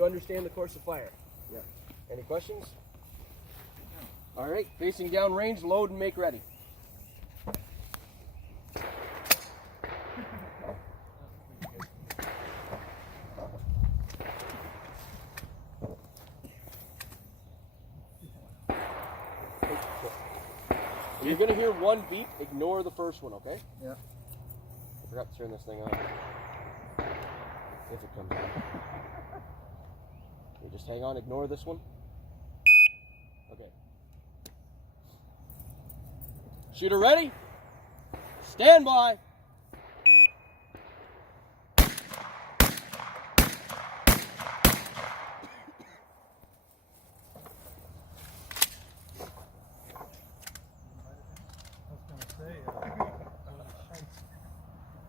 you understand the course of fire. Yeah. Any questions? All right, facing down range, load and make ready. You're going to hear one beep, ignore the first one, okay? Yeah. I forgot to turn this thing on. If it comes on. You just hang on, ignore this one. Okay. Shooter ready? Stand by.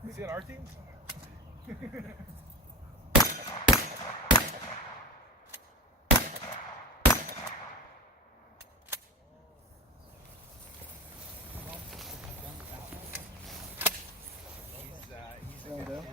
Is it our team? He's down.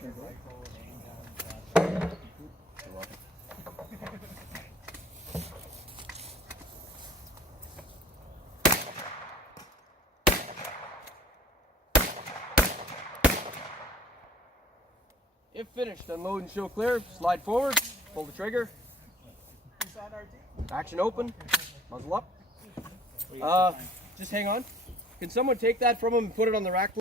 If finished, unload and show clear. Slide forward, pull the trigger. Is that our team? Action open, muzzle up. Just hang on. Can someone take that from him and put it on the rack?